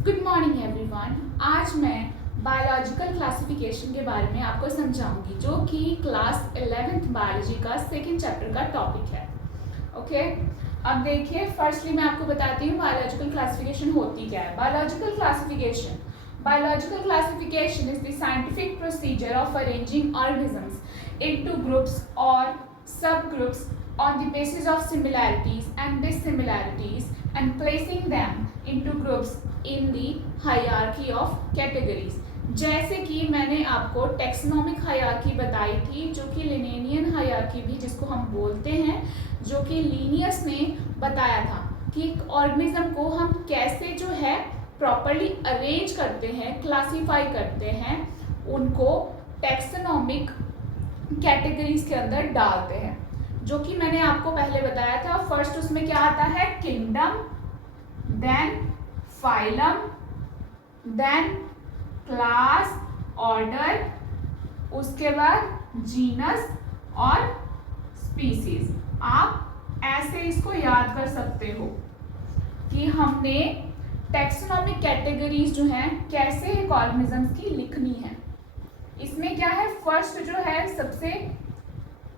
Good morning everyone. आज मैं biological classification के बारे में आपको समझाऊंगी, जो कि क्लास 11th बायोलॉजी का सेकंड चैप्टर का टॉपिक है। ओके, अब देखिए, फर्स्टली मैं आपको बताती हूँ बायोलॉजिकल क्लासिफिकेशन होती क्या है। Biological classification is the scientific procedure of arranging organisms into groups और सब groups on the basis of similarities and dissimilarities and placing them into groups in the hierarchy of categories। जैसे कि मैंने आपको taxonomic hierarchy बताई थी, जो कि लिनेनियन हायरार्की भी जिसको हम बोलते हैं, जो कि लीनियस ने बताया था कि ऑर्गेनिज्म को हम कैसे जो है प्रॉपरली अरेंज करते हैं, क्लासीफाई करते हैं, उनको टेक्सोनोमिक कैटेगरीज के अंदर डालते हैं, जो कि मैंने आपको पहले बताया था। फर्स्ट उसमें क्या आता है, kingdom, then phylum, then class, order, उसके बाद जीनस और स्पीसीज। आप ऐसे इसको याद कर सकते हो कि हमने टेक्सोनोमिक कैटेगरीज जो हैं कैसे एक ऑर्गेनिजम्स की लिखनी है। इसमें क्या है, फर्स्ट जो है सबसे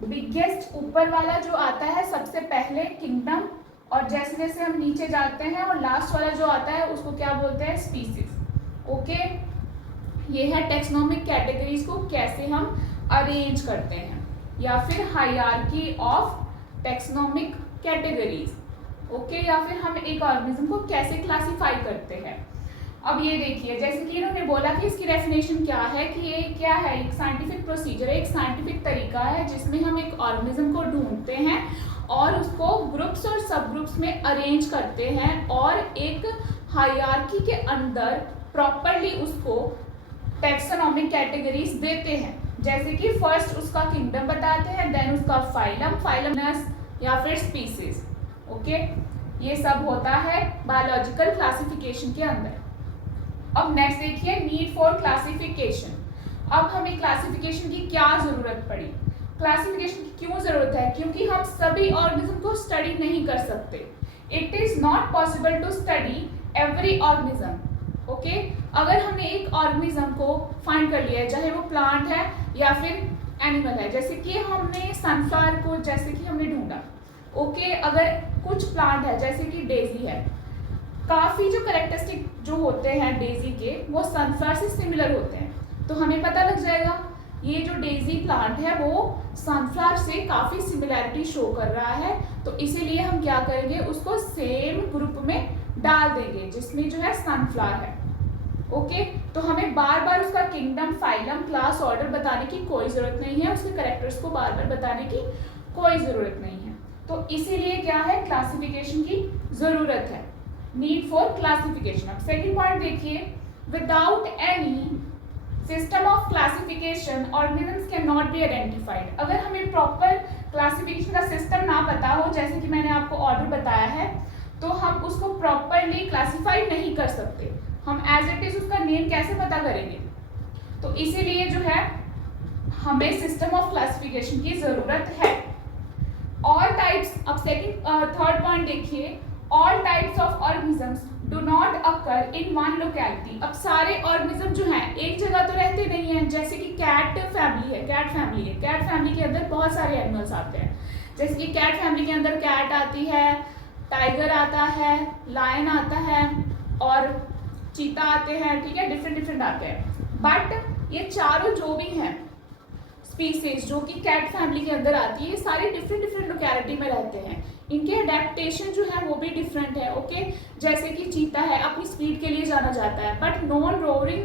बिगेस्ट ऊपर वाला जो आता है सबसे पहले किंगडम, और जैसे जैसे हम नीचे जाते हैं और लास्ट वाला जो आता है उसको क्या बोलते हैं, स्पीसीज। ओके, ये है टेक्सोनोमिक कैटेगरीज को कैसे हम अरेंज करते हैं, या फिर hierarchy of taxonomic categories. Okay, या फिर हम एक ऑर्गेनिज्म को कैसे क्लासीफाई करते हैं। अब ये देखिए, जैसे कि इन्होंने बोला कि इसकी डेफिनेशन क्या है, कि ये क्या है, एक साइंटिफिक प्रोसीजर है, एक साइंटिफिक तरीका है जिसमें हम एक ऑर्गेनिज्म को ढूंढते हैं और उसको ग्रुप्स और सब ग्रुप्स में अरेंज करते हैं और एक हायरार्की के अंदर प्रॉपरली उसको टेक्सोनोमिक कैटेगरीज देते हैं। जैसे कि फर्स्ट उसका किंगडम बताते हैं, देन उसका फाइलम या फिर स्पीसीज। ओके, ये सब होता है बायोलॉजिकल क्लासिफिकेशन के अंदर। अब नेक्स्ट देखिए, नीड फॉर क्लासिफिकेशन। अब हमें क्लासिफिकेशन की क्या जरूरत पड़ी, क्लासिफिकेशन की क्यों जरूरत है, क्योंकि हम सभी ऑर्गेनिज्म को स्टडी नहीं कर सकते। It is not possible to study every organism. Okay, अगर हमने एक ऑर्गेनिज्म को फाइंड कर लिया है, चाहे वो प्लांट है या फिर एनिमल है, जैसे कि हमने सनफ्लावर को जैसे कि हमने ढूंढा। ओके, अगर कुछ प्लांट है जैसे कि डेजी है, काफ़ी जो करेक्टरिस्टिक जो होते हैं डेजी के वो सनफ्लावर से सिमिलर होते हैं, तो हमें पता लग जाएगा ये जो डेजी प्लांट है वो सनफ्लावर से काफ़ी सिमिलैरिटी शो कर रहा है। तो इसीलिए हम क्या करेंगे, उसको सेम ग्रुप में डाल देंगे जिसमें जो है सनफ्लावर है। ओके, तो हमें बार बार उसका किंगडम, फाइलम, क्लास, ऑर्डर बताने की कोई ज़रूरत नहीं है, उसके करेक्टर्स को बार बार बताने की कोई ज़रूरत नहीं है। तो इसीलिए क्या है, क्लासिफिकेशन की ज़रूरत है, नीड फॉर क्लासिफिकेशन। अब सेकेंड पॉइंट देखिए, without any system of classification organisms can not be identified. अगर हमें प्रॉपर क्लासिफिकेशन का सिस्टम ना पता हो, जैसे कि मैंने आपको ऑर्डर बताया है, तो हम उसको प्रॉपरली क्लासीफाई नहीं कर सकते। हम एज इट इज उसका नेम कैसे पता करेंगे, तो इसीलिए जो है हमें सिस्टम ऑफ क्लासिफिकेशन की जरूरत है। ऑल टाइप्स, अब थर्ड पॉइंट देखिए, all types of organisms do not occur in one locality. अब सारे ऑर्गेनिज्म जो हैं एक जगह तो रहते नहीं हैं, जैसे कि कैट फैमिली है, कैट फैमिली के अंदर बहुत सारे एनिमल्स आते हैं। जैसे कि कैट फैमिली के अंदर कैट आती है, टाइगर आता है, लायन आता है और चीता आते हैं, ठीक है, डिफरेंट आते हैं। बट ये चारों जो भी हैं स्पीसीज जो कि कैट फैमिली के अंदर आती है, ये सारी डिफरेंट लोकेलिटी में रहते हैं। इनके अडेप्टेशन जो है वो भी डिफरेंट है। ओके, जैसे कि चीता है अपनी स्पीड के लिए जाना जाता है, बट नॉन रोरिंग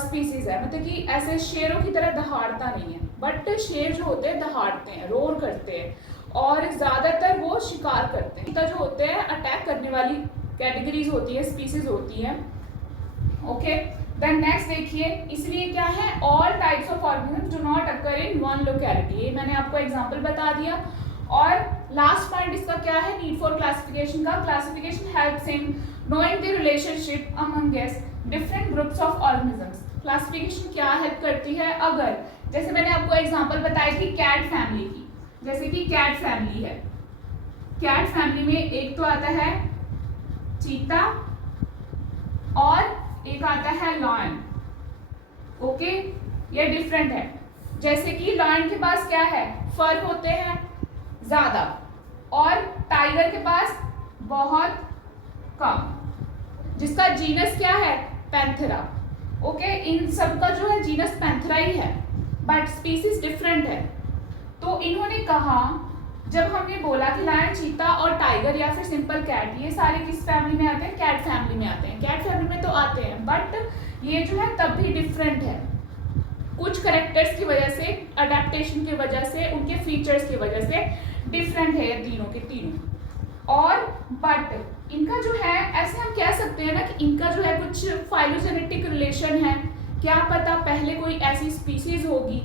स्पीसीज है, मतलब कि ऐसे शेरों की तरह दहाड़ता नहीं है, बट शेर जो होते हैं दहाड़ते हैं, रोर करते हैं, और ज़्यादातर वो शिकार करते हैं। चीता जो होते हैं अटैक करने वाली कैटेगरीज होती है, स्पीसीज होती है। ओके, देन नेक्स्ट देखिए, इसलिए क्या है, all types of organism do not occur in one locality. ये मैंने आपको एग्जांपल बता दिया। और लास्ट पॉइंट इसका क्या है, नीड फॉर क्लासिफिकेशन का। Classification helps in knowing the relationship among different groups of organisms. Classification क्या हेल्प करती है, अगर जैसे मैंने आपको एग्जांपल बताई थी कैट फैमिली की, जैसे कि कैट फैमिली है, कैट फैमिली में एक तो आता है चीता, और एक आता है लॉयन। ओके, ये डिफरेंट है। जैसे कि लॉयन के पास क्या है, फर होते हैं ज्यादा, और टाइगर के पास बहुत कम, जिसका जीनस क्या है, पैंथेरा। ओके, इन सब का जो है जीनस पैंथेरा ही है, बट स्पीसीज डिफरेंट है। तो इन्होंने कहा, जब हमने बोला कि लायन, चीता और टाइगर या फिर सिंपल कैट, ये सारे किस फैमिली में आते हैं, कैट फैमिली में आते हैं। कैट फैमिली में तो आते हैं, बट ये जो है तब भी डिफरेंट है, कुछ करेक्टर्स की वजह से, अडेप्टेशन की वजह से, उनके फीचर्स की वजह से डिफरेंट है ये तीनों के तीनों। और बट इनका जो है, ऐसे हम कह सकते हैं ना कि इनका जो है कुछ फाइलोजेनेटिक रिलेशन है। क्या पता पहले कोई ऐसी स्पीसीज होगी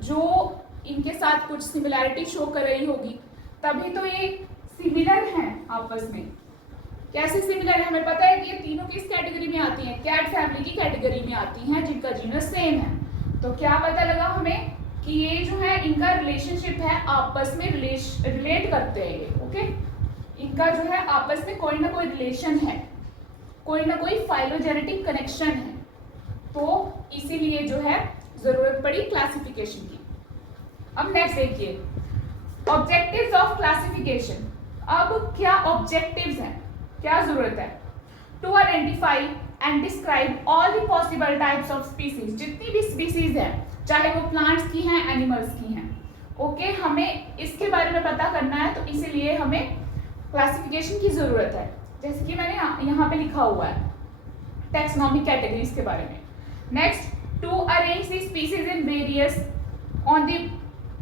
जो इनके साथ कुछ सिमिलैरिटी शो कर रही होगी, तभी तो ये सिमिलर हैं आपस में। कैसे सिमिलर है, हमें पता है कि ये तीनों किस कैटेगरी में आती हैं, कैट फैमिली की कैटेगरी में आती हैं, जिनका जीनस सेम है। तो क्या पता लगा हमें कि ये जो है इनका रिलेशनशिप है, आपस में रिलेट करते हैं ये। ओके, इनका जो है आपस में कोई ना कोई रिलेशन है, कोई ना कोई फाइलोजेनेटिक कनेक्शन है। तो इसीलिए जो है जरूरत पड़ी क्लासिफिकेशन की। अब नेक्स्ट देखिए, ऑब्जेक्टिव्स ऑफ क्लासिफिकेशन। अब क्या ऑब्जेक्टिव्स हैं, क्या जरूरत है, to identify and describe all the possible types of species. जितनी भी स्पीसीज हैं, चाहे वो प्लांट्स की हैं, एनिमल्स की हैं। ओके, हमें इसके बारे में पता करना है, तो इसीलिए हमें क्लासिफिकेशन की जरूरत है। जैसे कि मैंने यहाँ पे लिखा हुआ है टैक्सोनॉमिक कैटेगरीज के बारे में। Next, to arrange the species in various on the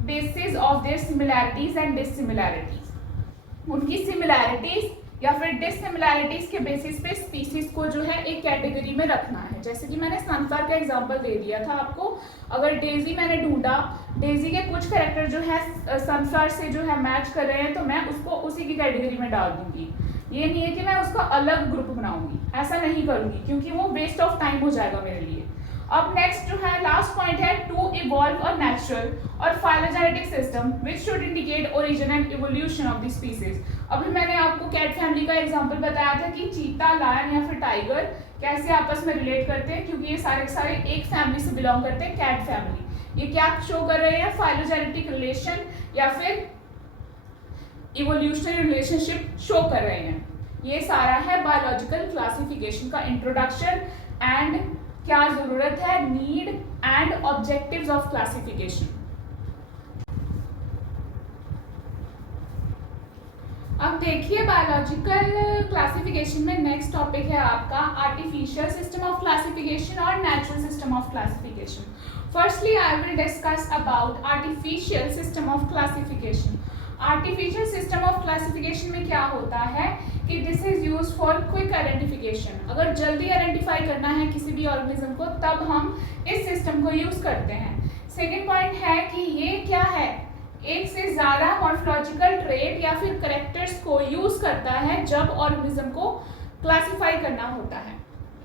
basis of their similarities and dissimilarities. उनकी सिमिलैरिटीज या फिर डिससिमिलैरिटीज के बेसिस पे स्पीसीज को जो है एक कैटेगरी में रखना है। जैसे कि मैंने सनफ्लावर का एग्जांपल दे दिया था आपको। अगर डेजी मैंने ढूंढा, डेजी के कुछ कैरेक्टर जो है सनफ्लावर से जो है मैच कर रहे हैं, तो मैं उसको उसी की कैटेगरी में डाल दूंगी। ये नहीं है कि मैं उसका अलग ग्रुप बनाऊंगी, ऐसा नहीं करूंगी, क्योंकि वो वेस्ट ऑफ टाइम हो जाएगा मेरे लिए। अब नेक्स्ट जो है लास्ट पॉइंट है, टू इवॉल्व अ नेचुरल और phylogenetic system which should indicate origin and evolution of the species. अभी मैंने आपको कैट फैमिली का एग्जांपल बताया था कि चीता, लायन या फिर टाइगर कैसे आपस में रिलेट करते हैं, क्योंकि ये सारे के सारे एक फैमिली से बिलोंग करते हैं, कैट फैमिली। ये क्या शो कर रहे हैं, फाइलोजेनेटिक रिलेशन या फिर इवोल्यूशनरी रिलेशनशिप शो कर रहे हैं। ये सारा है बायोलॉजिकल क्लासिफिकेशन का इंट्रोडक्शन एंड क्या जरूरत है, need and objectives of classification. अब देखिए बायोलॉजिकल क्लासिफिकेशन में नेक्स्ट टॉपिक है आपका आर्टिफिशियल सिस्टम ऑफ क्लासिफिकेशन और natural system of classification. Firstly I will discuss about artificial system of classification. Artificial system of classification में क्या होता है कि this is use for quick identification. अगर जल्दी आइडेंटिफाई करना है किसी भी ऑर्गेनिज्म को, तब हम इस सिस्टम को यूज करते हैं। सेकेंड पॉइंट है कि ये क्या है, एक से ज्यादा मॉर्फोलॉजिकल ट्रेट या फिर कैरेक्टर्स को यूज करता है जब ऑर्गेनिज्म को क्लासिफाई करना होता है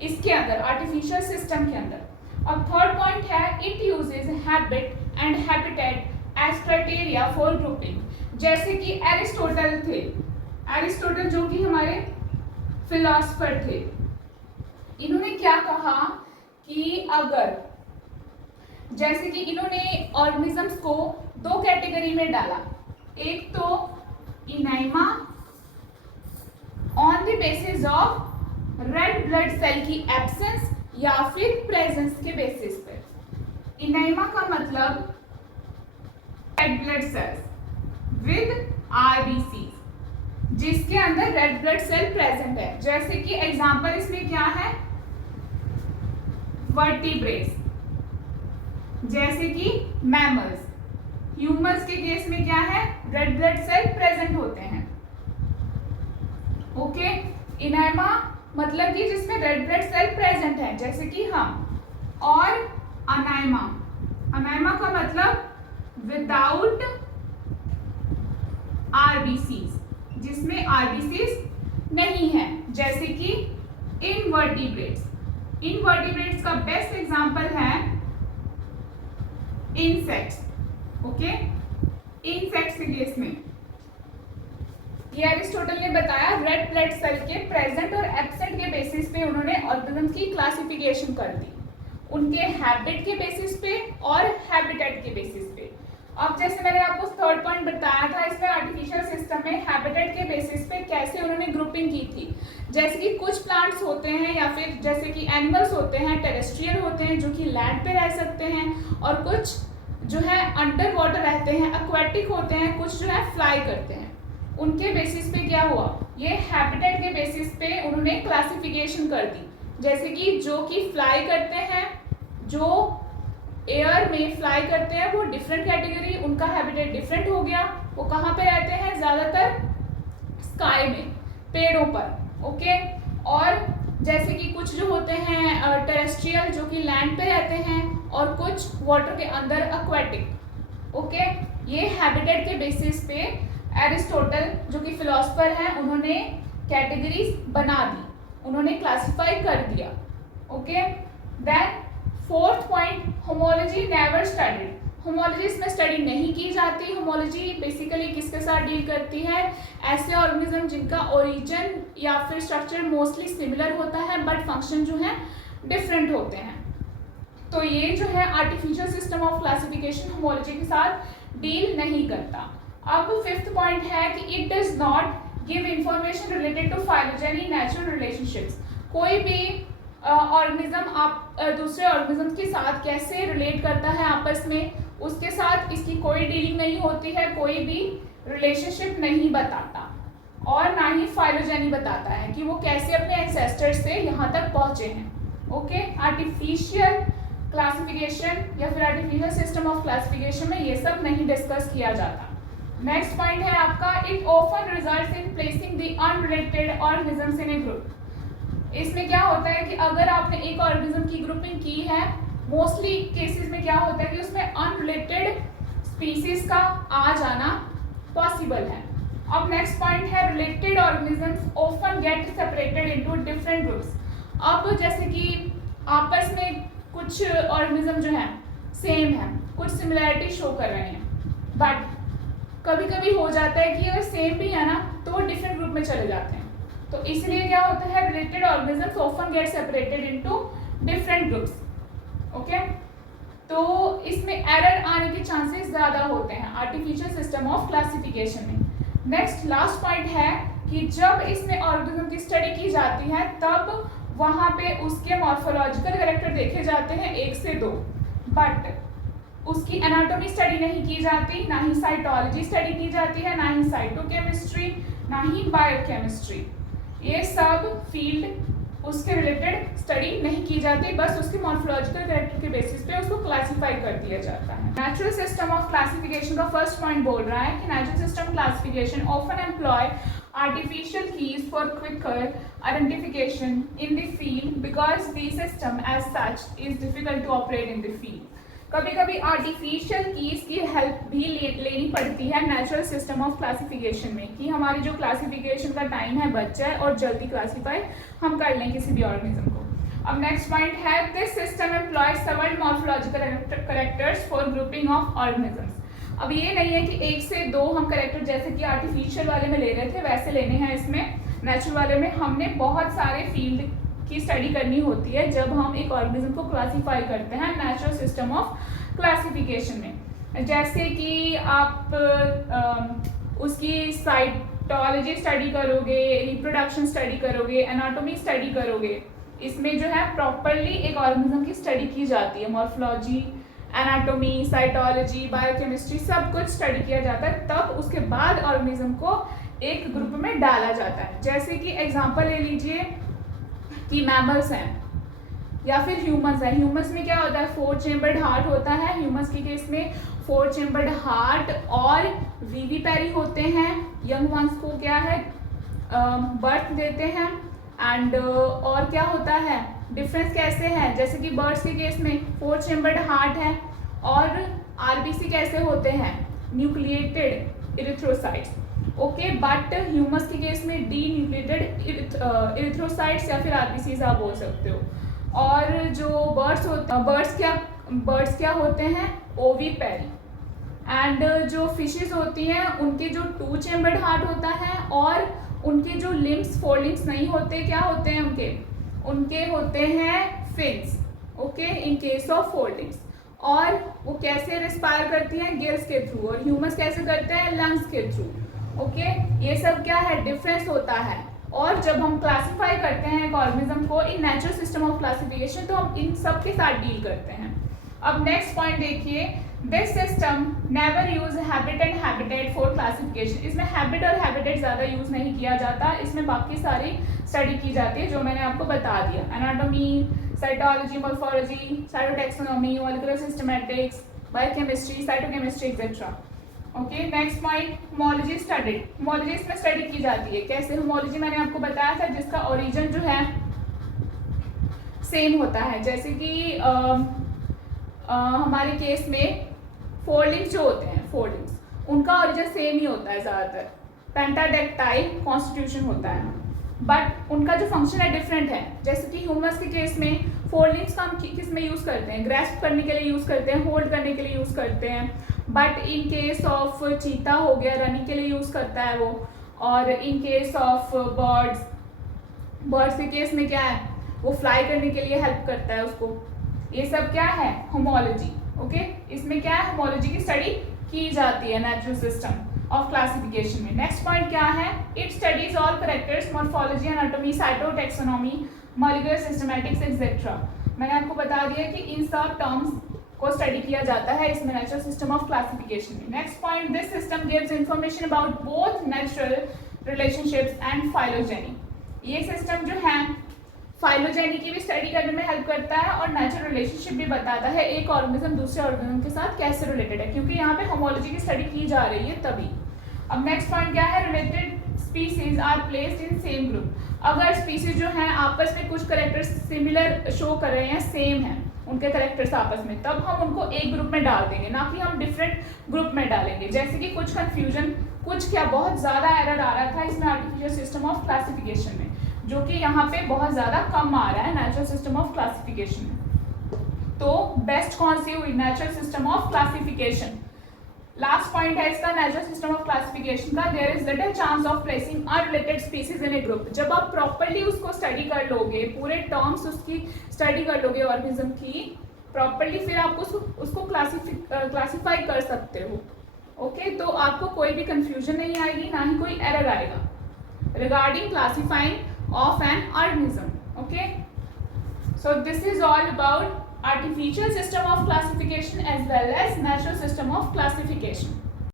इसके अंदर, आर्टिफिशियल सिस्टम के अंदर। और थर्ड पॉइंट है, it uses habit and habitat age criteria for grouping. जैसे कि एरिस्टोटल थे, एरिस्टोटल जो कि हमारे फिलोसफर थे, इन्होंने क्या कहा कि अगर, जैसे कि इन्होंने ऑर्गेनिजम्स को दो कैटेगरी में डाला, एक तो इनाइमा on the basis of red blood cell की एब्सेंस या फिर प्रेजेंस के बेसिस पे। इनाइमा का मतलब red blood cells with RBC, जिसके अंदर रेड ब्लड सेल प्रेजेंट है। जैसे कि एग्जांपल इसमें क्या है, वर्टिब्रेट्स, जैसे कि मैमल्स। ह्यूमंस के केस में क्या है, रेड ब्लड सेल प्रेजेंट होते हैं। ओके, इनाइमा मतलब कि जिसमें रेड ब्लड सेल प्रेजेंट है, जैसे कि हम। और अनाइमा, अनाइमा का मतलब विदाउट आरबीसीज, जिसमें आरबीसीज नहीं है, जैसे कि इनवर्टिब्रेट्स। इनवर्टिब्रेट्स का बेस्ट एग्जांपल है इंसेक्ट्स। ओके, इंसेक्ट्स के केस में ये एरिस्टोटल ने बताया रेड ब्लड सेल के प्रेजेंट और एब्सेंट के बेसिस पे पे उन्होंने ऑर्गेनिज्म की क्लासिफिकेशन कर दी, उनके हैबिट के बेसिस पे और हैबिटेट के बेसिस पे। अब जैसे मैंने आपको थर्ड पॉइंट बताया था, इसमें आर्टिफिशियल सिस्टम में हैबिटेट के बेसिस पे कैसे उन्होंने ग्रुपिंग की थी। जैसे कि कुछ प्लांट्स होते हैं या फिर जैसे कि एनिमल्स होते हैं, टेरेस्ट्रियल होते हैं जो कि लैंड पे रह सकते हैं, और कुछ जो है अंडर वाटर रहते हैं, एक्वेटिक होते हैं, कुछ जो है फ्लाई करते हैं। उनके बेसिस पे क्या हुआ, ये हैबिटेट के बेसिस पे उन्होंने क्लासिफिकेशन कर दी। जैसे कि जो कि फ्लाई करते हैं, जो एयर में फ्लाई करते हैं, वो डिफरेंट कैटेगरी, उनका हैबिटेट डिफरेंट हो गया। वो कहाँ पे रहते हैं, ज़्यादातर स्काई में, पेड़ों पर, ओके। और जैसे कि कुछ जो होते हैं टेरेस्ट्रियल जो कि लैंड पे रहते हैं, और कुछ वाटर के अंदर एक्वेटिक, ओके। ये हैबिटेट के बेसिस पे एरिस्टोटल जो कि फिलोसफर हैं, उन्होंने कैटेगरीज बना दी, उन्होंने क्लासिफाई कर दिया, okay. Then fourth point, homology never studied. Homology इसमें स्टडी नहीं की जाती। होमोलॉजी बेसिकली किसके साथ डील करती है, ऐसे ऑर्गेनिज्म जिनका ओरिजिन या फिर स्ट्रक्चर मोस्टली सिमिलर होता है बट फंक्शन जो है डिफरेंट होते हैं। तो ये जो है artificial system of classification homology के साथ डील नहीं करता। अब फिफ्थ पॉइंट है कि it does not give information related to phylogeny natural relationships. कोई भी ऑर्गेनिज्म आप दूसरे ऑर्गेनिज्म के साथ कैसे रिलेट करता है आपस में, उसके साथ इसकी कोई डीलिंग नहीं होती है, कोई भी रिलेशनशिप नहीं बताता, और ना ही फाइलोजेनी बताता है कि वो कैसे अपने एंसेस्टर से यहाँ तक पहुँचे हैं, ओके। आर्टिफिशियल क्लासिफिकेशन या फिर आर्टिफिशियल सिस्टम ऑफ क्लासिफिकेशन में ये सब नहीं डिस्कस किया जाता। नेक्स्ट पॉइंट है आपका, it often results in placing the unrelated organisms in a group. इसमें क्या होता है कि अगर आपने एक ऑर्गेनिज्म की ग्रुपिंग की है, मोस्टली केसेस में क्या होता है कि उसमें अनरिलेटेड स्पीसीज का आ जाना पॉसिबल है। अब नेक्स्ट पॉइंट है, related organisms often get separated into different groups. अब जैसे कि आपस में कुछ ऑर्गेनिज्म जो है सेम है, कुछ सिमिलैरिटी शो कर रहे हैं, बट कभी कभी हो जाता है कि अगर सेम भी है ना तो वो डिफरेंट ग्रुप में चले जाते हैं। तो इसलिए क्या होता है, related organisms often get separated into different groups, okay. तो इसमें एरर आने के चांसेस ज़्यादा होते हैं आर्टिफिशियल सिस्टम ऑफ क्लासिफिकेशन में। नेक्स्ट लास्ट पॉइंट है कि जब इसमें ऑर्गेनिज्म की स्टडी की जाती है तब वहाँ पे उसके मॉर्फोलॉजिकल कैरेक्टर देखे जाते हैं 1 से 2, बट उसकी एनाटॉमी स्टडी नहीं की जाती, ना ही साइटोलॉजी स्टडी की जाती है, ना ही साइटोकेमिस्ट्री, ना ही बायोकेमिस्ट्री। ये सब फील्ड उसके रिलेटेड स्टडी नहीं की जाती, बस उसके मॉर्फोलॉजिकल कैरेक्टर के बेसिस पे उसको क्लासिफाई कर दिया जाता है। नेचुरल सिस्टम ऑफ क्लासिफिकेशन का फर्स्ट पॉइंट बोल रहा है कि natural system classification often employ artificial keys for quicker identification in the field because the system as such is difficult to operate in the field. कभी कभी artificial keys की help भी लेनी पड़ती है नेचुरल सिस्टम ऑफ क्लासिफिकेशन में, कि हमारी जो क्लासिफिकेशन का टाइम है बच जाए और जल्दी क्लासीफाई हम कर लें किसी भी ऑर्गेनिज्म को। अब नेक्स्ट पॉइंट है, this system employees several morphological characters for grouping of organisms. अब ये नहीं है कि 1 से 2 हम कैरेक्टर जैसे कि आर्टिफिशियल वाले में ले रहे थे वैसे लेने हैं इसमें। नेचुरल वाले में हमने बहुत सारे फील्ड की स्टडी करनी होती है जब हम एक ऑर्गेनिज्म को क्लासीफाई करते हैं नेचुरल सिस्टम ऑफ क्लासिफिकेशन में। जैसे कि आप उसकी साइटोलॉजी स्टडी करोगे, रिप्रोडक्शन स्टडी करोगे, एनाटॉमी स्टडी करोगे, इसमें जो है प्रॉपरली एक ऑर्गेनिज्म की स्टडी की जाती है, मॉर्फोलॉजी, एनाटॉमी, साइटोलॉजी, बायोकेमिस्ट्री सब कुछ स्टडी किया जाता है, तब उसके बाद ऑर्गेनिज्म को एक ग्रुप में डाला जाता है। जैसे कि एग्जांपल ले लीजिए कि मैमल्स हैं या फिर ह्यूमंस हैं। ह्यूमंस में क्या होता है, 4 चेम्बर्ड हार्ट होता है। ह्यूमंस के केस में 4 चेम्बर्ड हार्ट और विविपेरी होते हैं। यंग वंस को क्या है बर्थ देते हैं। एंड और क्या होता है, डिफरेंस कैसे है, जैसे कि बर्ड्स के केस में 4 चेम्बर्ड हार्ट है और आरबीसी कैसे होते हैं, nucleated erythrocytes, okay. But humus के केस में डी न्यूक्लिएटेड इरिथ्रोसाइट्स या फिर आरबीसीज आप बोल सकते हो। और जो बर्ड्स क्या होते हैं, ओवीपेरी। एंड जो फिशेस होती हैं उनके जो 2 चेम्बर्ड हार्ट होता है और उनके जो लिम्स 4 लिम्स नहीं होते, क्या होते हैं उनके उनके होते हैं fins, okay, in case of foldings. और वो कैसे रिस्पायर करती हैं, गिल्स के थ्रू, और ह्यूमस कैसे करते हैं, लंग्स के थ्रू, ओके। ये सब क्या है, डिफरेंस होता है। और जब हम क्लासीफाई करते हैं एक ऑर्गेनिज्म को in natural system of classification, तो हम इन सब के साथ डील करते हैं। अब नेक्स्ट पॉइंट देखिए, this system never use habit and habitat for classification. इसमें हैबिट और हैबिटेट ज़्यादा यूज नहीं किया जाता, इसमें बाकी सारी स्टडी की जाती है जो मैंने आपको बता दिया, anatomy, cytology, morphology, cytotaxonomy, molecular systematics, biochemistry, cytochemistry etcetera. Okay, next point, homology studied. Homology इसमें स्टडी की जाती है। कैसे होमोलॉजी, मैंने आपको बताया था, जिसका ओरिजिन जो है सेम होता है। जैसे कि हमारे केस में फोल्डिंग्स जो होते हैं, फोल्डिंग्स उनका ओरिजिन सेम ही होता है ज़्यादातर, पेंटाडेक्टाइल कॉन्स्टिट्यूशन होता है, बट उनका जो फंक्शन है डिफरेंट है। जैसे कि ह्यूमस के केस में फोल्डिंग्स का हम किस में यूज़ करते हैं, ग्रेस्प करने के लिए यूज़ करते हैं, होल्ड करने के लिए यूज़ करते हैं। बट इन केस ऑफ चीता हो गया, रनिंग के लिए यूज़ करता है वो। और इन केस ऑफ बर्ड्स के केस में क्या है, वो फ्लाई करने के लिए हेल्प करता है उसको। ये सब क्या है, होमोलॉजी, ओके। इसमें क्या है, होमोलॉजी की स्टडी की जाती है नेचुरल सिस्टम ऑफ क्लासिफिकेशन में। नेक्स्ट पॉइंट क्या है, it studies all characters, morphology, anatomy, cytotaxonomy, molecular systematics etcetera. मैंने आपको बता दिया कि इन सब टर्म्स को स्टडी किया जाता है इसमें नेचुरल सिस्टम ऑफ क्लासिफिकेशन में। Next point, this system gives information about both natural relationships and phylogeny. ये सिस्टम जो है फाइलोजेनी की भी स्टडी करने में हेल्प करता है और नेचुरल रिलेशनशिप भी बताता है एक ऑर्गेनिज्म दूसरे ऑर्गेनिज्म के साथ कैसे रिलेटेड है, क्योंकि यहाँ पे होमोलॉजी की स्टडी की जा रही है तभी। अब नेक्स्ट पॉइंट क्या है, related species are placed in same group. अगर स्पीसीज जो हैं आपस में कुछ करेक्टर्स सिमिलर शो कर रहे हैं, सेम हैं उनके करेक्टर्स आपस में, तब हम उनको एक ग्रुप में डाल देंगे, ना कि हम डिफरेंट ग्रुप में डालेंगे। जैसे कि कुछ कन्फ्यूजन, कुछ क्या बहुत ज़्यादा एरर आ रहा था इसमें आर्टिफिशियल सिस्टम ऑफ क्लासिफिकेशन में, जो कि यहाँ पे बहुत ज़्यादा कम आ रहा है नेचुरल सिस्टम ऑफ क्लासिफिकेशन में। तो बेस्ट कौन सी हुई, natural system of classification. Last point है इसका नेचुरल सिस्टम ऑफ क्लासिफिकेशन का, there is little chance of placing unrelated species in a group. जब आप प्रॉपर्ली उसको स्टडी कर लोगे, पूरे टर्म्स उसकी स्टडी कर लोगे ऑर्गेनिज्म की प्रॉपर्ली, फिर आप उसको क्लासीफाई कर सकते हो, ओके। तो आपको कोई भी कंफ्यूजन नहीं आएगी, ना ही कोई एरर आएगा regarding classifying of an organism, okay. So this is all about artificial system of classification as well as natural system of classification.